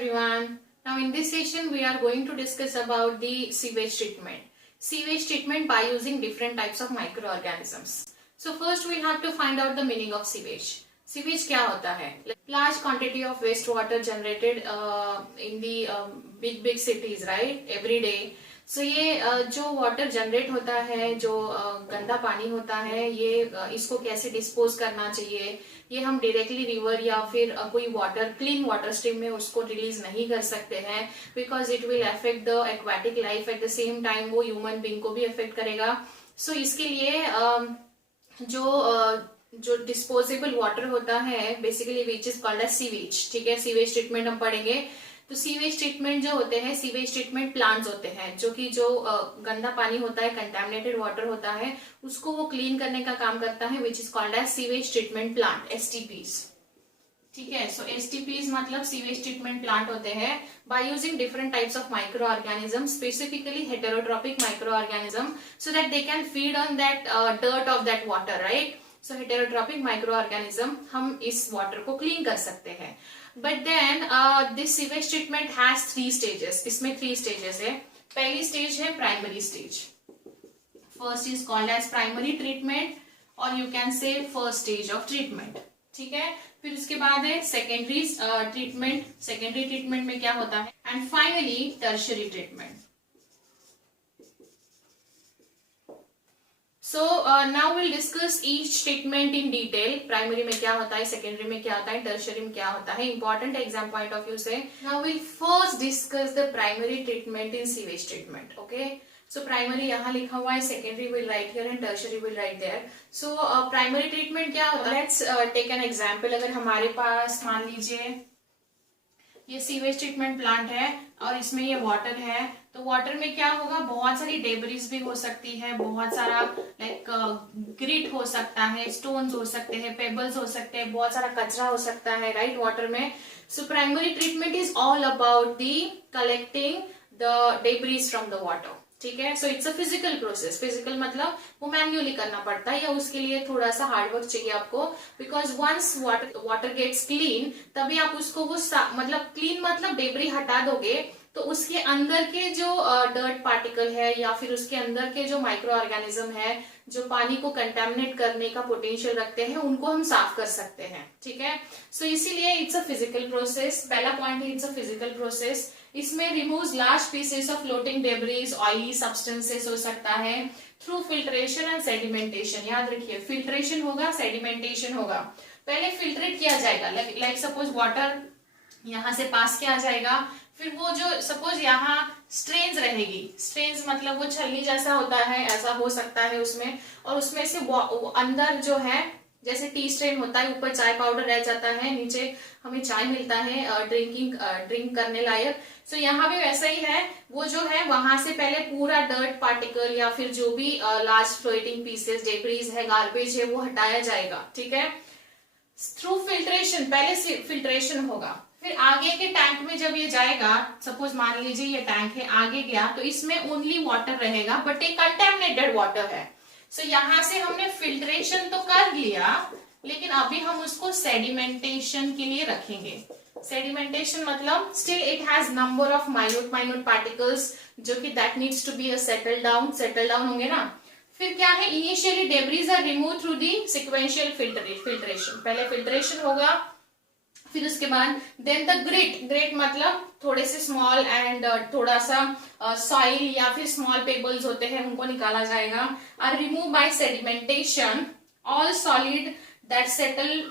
everyone. Now in this session we are going to discuss about the sewage treatment. Sewage treatment by using different types of microorganisms. So first we have to find out the meaning of sewage. Sewage क्या होता है? Large quantity of wastewater generated in the big cities, right? Every day. So ये जो water generate होता है, जो गंदा पानी होता है, ये इसको कैसे डिस्पोज करना चाहिए, ये हम डायरेक्टली रिवर या फिर कोई वाटर क्लीन वाटर स्ट्रीम में उसको रिलीज नहीं कर सकते हैं, because it will affect the aquatic life, at the same time वो ह्यूमन बींग को भी अफेक्ट करेगा. सो इसके लिए जो डिस्पोजेबल वाटर होता है basically which is called as sewage. ठीक है, सीवेज ट्रीटमेंट हम पढ़ेंगे. तो सीवेज ट्रीटमेंट जो होते हैं, सीवेज ट्रीटमेंट प्लांट्स होते हैं जो कि जो गंदा पानी होता है, कंटेमिनेटेड वाटर होता है, उसको वो क्लीन करने का काम करता है, which is called as sewage treatment plant, STPs. ठीक है, सो एसटीपीज मतलब सीवेज ट्रीटमेंट प्लांट होते हैं. By using different types of microorganism, specifically heterotrophic microorganism, so that they can feed on that dirt of that water, right. So heterotrophic microorganism हम इस water को clean कर सकते हैं. But then this sewage treatment has 3 stages. इसमें 3 stages है. पहली stage है primary stage. First is called as primary treatment और you can say first stage of treatment. ठीक है, फिर उसके बाद है सेकेंडरी ट्रीटमेंट. सेकेंडरी ट्रीटमेंट में क्या होता है, and finally tertiary treatment. So now we'll discuss each treatment in detail. Primary में क्या होता है, सेकेंडरी में क्या होता है, टर्शियरी में क्या होता है, important exam point of view से. Now we'll first discuss the primary treatment in sewage treatment. Okay, so primary यहाँ लिखा हुआ है, secondary will write here and tertiary will write there. So primary treatment क्या होता है, let's take an example. अगर हमारे पास मान लीजिए ये सीवेज ट्रीटमेंट प्लांट है और इसमें ये वाटर है, तो वाटर में क्या होगा, बहुत सारी डेब्रिस भी हो सकती है, बहुत सारा लाइक ग्रिट हो सकता है, स्टोन्स हो सकते हैं, पेबल्स हो सकते हैं, बहुत सारा कचरा हो सकता है, राइट, वाटर में. So primary treatment is all about the collecting the debris from the water. ठीक है, so it's a physical process. Physical मतलब वो मैन्युअली करना पड़ता है या उसके लिए थोड़ा सा हार्डवर्क चाहिए आपको, because once water gets clean तभी आप उसको वो मतलब क्लीन मतलब डेब्री हटा दोगे तो उसके अंदर के जो डर्ट पार्टिकल है या फिर उसके अंदर के जो माइक्रो ऑर्गेनिज्म है जो पानी को कंटेमिनेट करने का पोटेंशियल रखते हैं, उनको हम साफ कर सकते हैं. ठीक है, सो इसीलिए इट्स अ फिजिकल प्रोसेस. पहला पॉइंट है इट्स अ फिजिकल प्रोसेस. इसमें remove large pieces of floating debris, oily substances हो सकता है थ्रू फिल्ट्रेशन एंड सेडिमेंटेशन. याद रखिए, फिल्ट्रेशन होगा, सेडिमेंटेशन होगा. पहले फिल्ट्रेट किया जाएगा, लाइक सपोज वाटर यहाँ से पास किया जाएगा, फिर वो जो सपोज यहाँ स्ट्रेन्स रहेगी, स्ट्रेन्स मतलब वो छलनी जैसा होता है, ऐसा हो सकता है उसमें, और उसमें से अंदर जो है जैसे टी स्ट्रेन होता है, ऊपर चाय पाउडर रह जाता है, नीचे हमें चाय मिलता है ड्रिंक करने लायक. सो यहाँ भी वैसा ही है, वो जो है वहां से पहले पूरा डर्ट पार्टिकल या फिर जो भी लार्ज फ्लोटिंग पीसेस, डेब्रीज है, गार्बेज है, वो हटाया जाएगा. ठीक है, थ्रू फिल्ट्रेशन. पहले फिल्ट्रेशन होगा, फिर आगे के टैंक में जब ये जाएगा, सपोज मान लीजिए ये टैंक है, आगे गया तो इसमें ओनली वाटर रहेगा बट एक कंटेमिनेटेड वाटर है. सो यहाँ से हमने फिल्ट्रेशन तो कर लिया, लेकिन अभी हम उसको सेडिमेंटेशन के लिए रखेंगे. सेडिमेंटेशन मतलब still it has number of minute particles जो कि that needs to be a settle down होंगे ना. फिर क्या है, initially debris are remove through the sequential filtration. पहले फिल्ट्रेशन होगा, फिर उसके बाद देन द ग्रिट मतलब थोड़े से स्मॉल एंड थोड़ा सा सॉइल या फिर स्मॉल पेबल्स होते हैं, उनको निकाला जाएगा. Are remove by sedimentation all solid that settle.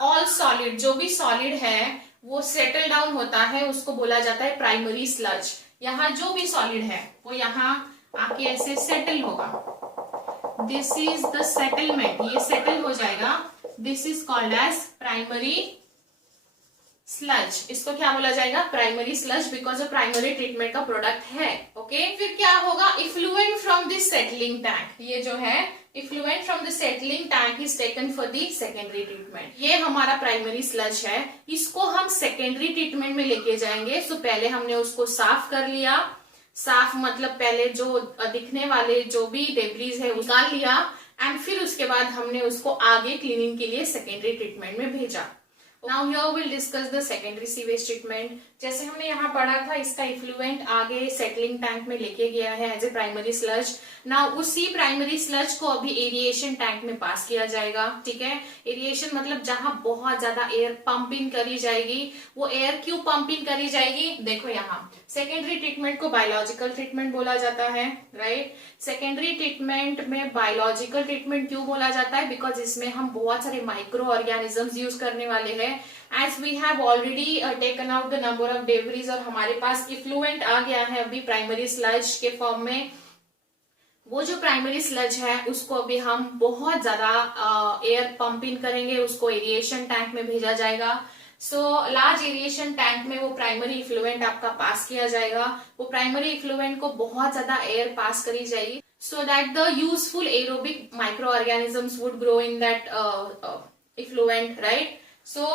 All solid, जो भी सॉलिड है वो सेटल डाउन होता है, उसको बोला जाता है प्राइमरी स्लज. यहाँ जो भी सॉलिड है वो यहाँ आके ऐसे सेटल होगा. दिस इज द सेटलमेंट, ये सेटल हो जाएगा. This is called as primary sludge. इसको क्या बोला जाएगा, primary sludge, because primary treatment का प्रोडक्ट है. ओके, फिर क्या होगा, effluent from this settling tank. ये जो है effluent from the settling tank is taken for the secondary treatment. ये हमारा प्राइमरी स्लज है, इसको हम सेकेंडरी ट्रीटमेंट में लेके जाएंगे. सो पहले हमने उसको साफ कर लिया. साफ मतलब पहले जो दिखने वाले जो भी डेब्रीज है निकाल लिया, एंड फिर उसके बाद हमने उसको आगे क्लीनिंग के लिए सेकेंडरी ट्रीटमेंट में भेजा. Now here will discuss the secondary sewage treatment. जैसे हमने यहाँ पढ़ा था, इसका इफ्लुएंट आगे सेटलिंग टैंक में लेके गया है as a primary sludge. Now उसी प्राइमरी स्लज को अभी एरिएशन टैंक में पास किया जाएगा। ठीक है, एरिएशन मतलब जहां बहुत ज्यादा एयर पंप इन करी जाएगी। वो एयर क्यों पंप इन करी जाएगी, देखो यहाँ सेकेंडरी ट्रीटमेंट को बायोलॉजिकल ट्रीटमेंट बोला जाता है, राइट। सेकेंडरी ट्रीटमेंट में बायोलॉजिकल ट्रीटमेंट क्यों बोला जाता है, बिकॉज इसमें हम बहुत सारे माइक्रो ऑर्गेनिजम्स यूज करने वाले हैं। As we have already taken out the number of debris, और हमारे पास इफ्लुएंट आ गया है अभी प्राइमरी स्लज के फॉर्म में। वो जो प्राइमरी स्लज है उसको अभी हम बहुत ज्यादा एयर पंप इन करेंगे, उसको एरिएशन टैंक में भेजा जाएगा। सो लार्ज एरिएशन टैंक में वो प्राइमरी इफ्लुएंट आपका पास किया जाएगा। वो प्राइमरी इफ्लुएंट को बहुत ज्यादा एयर पास करी जाएगी, so that the useful aerobic microorganisms would grow in that effluent, right? So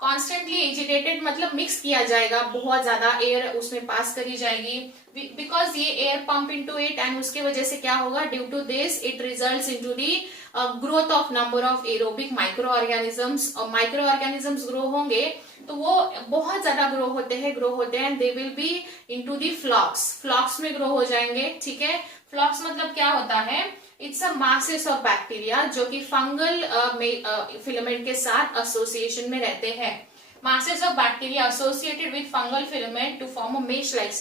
constantly agitated मतलब मिक्स किया जाएगा, बहुत ज्यादा एयर उसमें पास करी जाएगी, बिकॉज ये air pump into it, and उसके वजह से क्या होगा, due to this it results into the growth of number of aerobic microorganisms. और माइक्रो ऑर्गेनिजम्स ग्रो होंगे तो वो बहुत ज्यादा ग्रो होते हैं and they will be into the flocs में ग्रो हो जाएंगे। ठीक है, फ्लॉक्स मतलब क्या होता है, it's a masses of bacteria जो कि फंगल फिलामेंट के साथ एसोसिएशन में रहते हैं। Masses of bacteria associated with fungal filament to form a mesh like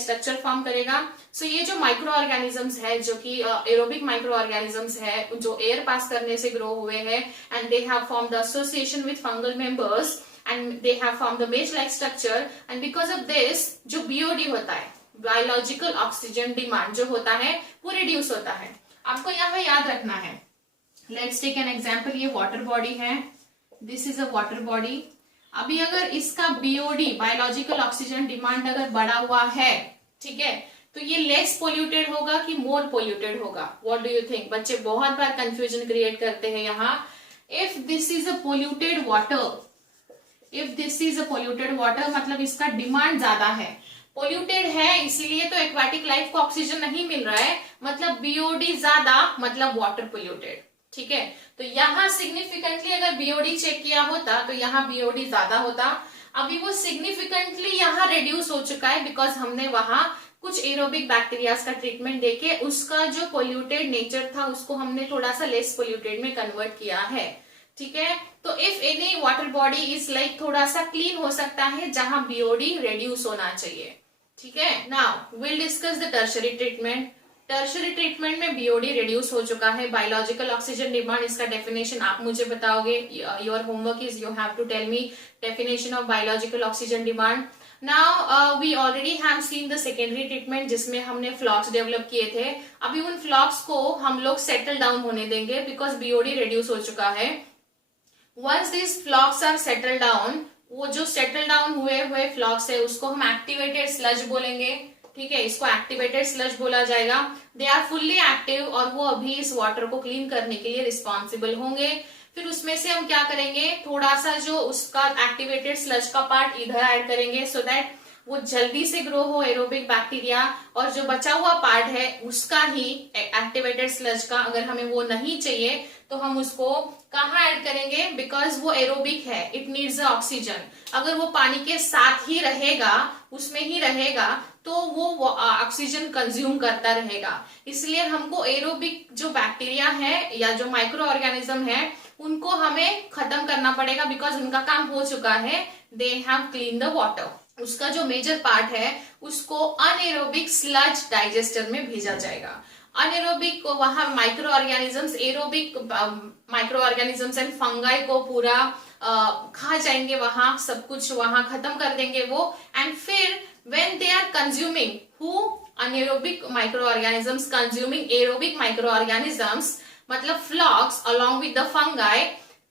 structure form करेगा। सो ये जो माइक्रो ऑर्गेनिजम्स है, जो कि एरोबिक माइक्रो ऑर्गेनिजम्स है, जो एयर पास करने से ग्रो हुए हैं, and they have form the association with fungal members and they have form the mesh like structure, and because of this जो बीओडी होता है, बायोलॉजिकल ऑक्सीजन डिमांड जो होता है वो रिड्यूस होता है। आपको यहाँ याद रखना है, लेट्स टेक एन एग्जांपल। ये वाटर बॉडी है, this is a water body. अभी अगर इसका बीओडी बायोलॉजिकल ऑक्सीजन डिमांड अगर बढ़ा हुआ है, ठीक है, तो ये लेस पोल्यूटेड होगा कि मोर पोल्यूटेड होगा, व्हाट डू यू थिंक? बच्चे बहुत बार कंफ्यूजन क्रिएट करते हैं यहाँ। If this is a polluted water मतलब इसका डिमांड ज्यादा है, पोल्यूटेड है इसलिए तो एक्वाटिक लाइफ को ऑक्सीजन नहीं मिल रहा है, मतलब बीओडी ज्यादा मतलब वाटर पोल्यूटेड। ठीक है, तो यहाँ सिग्निफिकेंटली अगर बीओडी चेक किया होता तो यहाँ बीओडी ज्यादा होता। अभी वो सिग्निफिकेंटली यहाँ रिड्यूस हो चुका है, बिकॉज हमने वहां कुछ एरोबिक बैक्टीरियाज का ट्रीटमेंट देके उसका जो पोल्यूटेड नेचर था उसको हमने थोड़ा सा लेस पोल्यूटेड में कन्वर्ट किया है। ठीक है, तो if any water body is like थोड़ा सा क्लीन हो सकता है जहां बीओडी रिड्यूस होना चाहिए। ठीक है, now will discuss the tertiary treatment. Tertiary treatment में बीओडी रिड्यूस हो चुका है, बायोलॉजिकल ऑक्सीजन डिमांड, इसका डेफिनेशन आप मुझे बताओगे। Your homework is you have to tell me definition of biological oxygen demand. Now we already have seen the secondary treatment जिसमें हमने फ्लॉक्स डेवलप किए थे। अभी उन फ्लॉक्स को हम लोग सेटल डाउन होने देंगे बिकॉज बीओडी रिड्यूस हो चुका है। Once this flocs are settle down, वो जो सेटल डाउन हुए फ्लॉक्स है उसको हम एक्टिवेटेड स्लज बोलेंगे। ठीक है, इसको एक्टिवेटेड स्लज बोला जाएगा। दे आर फुल्ली एक्टिव और वो अभी इस वाटर को क्लीन करने के लिए रिस्पॉन्सिबल होंगे। फिर उसमें से हम क्या करेंगे, थोड़ा सा जो उसका एक्टिवेटेड स्लज का पार्ट इधर ऐड करेंगे सो दैट वो जल्दी से ग्रो हो एरोबिक बैक्टीरिया, और जो बचा हुआ पार्ट है उसका ही एक्टिवेटेड स्लज का अगर हमें वो नहीं चाहिए तो हम उसको कहाँ ऐड करेंगे, बिकॉज वो एरोबिक है, इट नीड्स ऑक्सीजन। अगर वो पानी के साथ ही रहेगा, उसमें ही रहेगा, तो वो ऑक्सीजन कंज्यूम करता रहेगा। इसलिए हमको एरोबिक जो बैक्टीरिया है या जो माइक्रो ऑर्गेनिज्म है उनको हमें खत्म करना पड़ेगा, बिकॉज उनका काम हो चुका है, they have clean the water. उसका जो मेजर पार्ट है उसको अनएरोबिक स्लज डाइजेस्टर में भेजा जाएगा। अनएरोबिक को वहां micro organisms, aerobic micro organisms and fungi को पूरा खा जाएंगे, वहां सब कुछ वहां खत्म कर देंगे वो। एंड फिर when they are consuming anaerobic microorganisms consuming aerobic microorganisms मतलब फ्लॉक्स along with the fungi,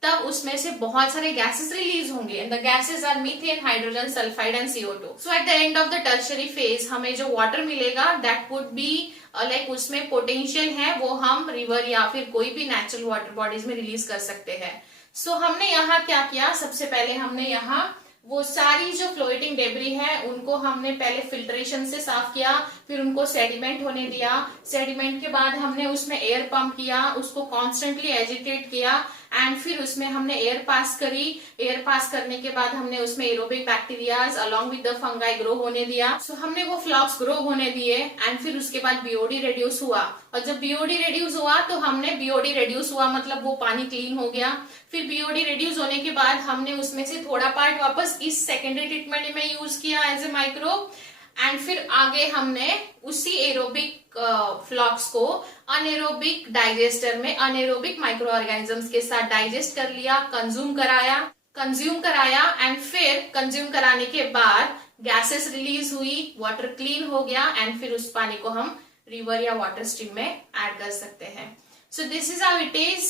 तब उसमें से बहुत सारे गैसेस रिलीज होंगे and the gases are methane, hydrogen sulphide and CO2। So at the end of the tertiary phase हमें जो water मिलेगा दैट वुड बी लाइक उसमें पोटेंशियल है, वो हम रिवर या फिर कोई भी नेचुरल वाटर बॉडीज में रिलीज कर सकते हैं। सो हमने यहाँ क्या किया, सबसे पहले हमने यहाँ वो सारी जो फ्लोटिंग डेब्री है उनको हमने पहले फिल्ट्रेशन से साफ किया, फिर उनको सेडिमेंट होने दिया। सेडिमेंट के बाद हमने उसमें एयर पंप किया, उसको कॉन्स्टेंटली एजिटेट किया एंड फिर उसमें हमने एयर पास करी। एयर पास करने के बाद हमने उसमें aerobic bacterias along with the fungi grow होने दिया। सो हमने वो फ्लॉक्स ग्रो होने दिए एंड फिर उसके बाद बीओडी रिड्यूस हुआ। और जब बीओडी रिड्यूस हुआ तो हमने बीओडी रिड्यूस हुआ मतलब वो पानी क्लीन हो गया। फिर बीओडी रिड्यूस होने के बाद हमने उसमें से थोड़ा पार्ट वापस इस सेकेंडरी ट्रीटमेंट में यूज किया एज ए माइक्रोब। एंड फिर आगे हमने उसी एरोबिक फ्लॉक्स को अनएरोबिक डाइजेस्टर में अनएरोबिक माइक्रो ऑर्गेनिजम्स के साथ डाइजेस्ट कर लिया, कंज्यूम कराया एंड फिर कंज्यूम कराने के बाद गैसेस रिलीज हुई, वाटर क्लीन हो गया एंड फिर उस पानी को हम रिवर या वाटर स्ट्रीम में ऐड कर सकते हैं। So this is how it is.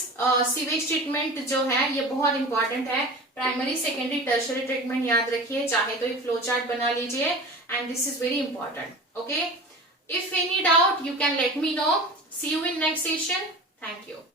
Sewage treatment जो है ये बहुत इंपॉर्टेंट है। प्राइमरी, सेकेंडरी, टर्शरी ट्रीटमेंट याद रखिए, चाहे तो एक फ्लो चार्ट बना लीजिए and this is very important. Okay, if any doubt you can let me know. See you in next session. Thank you.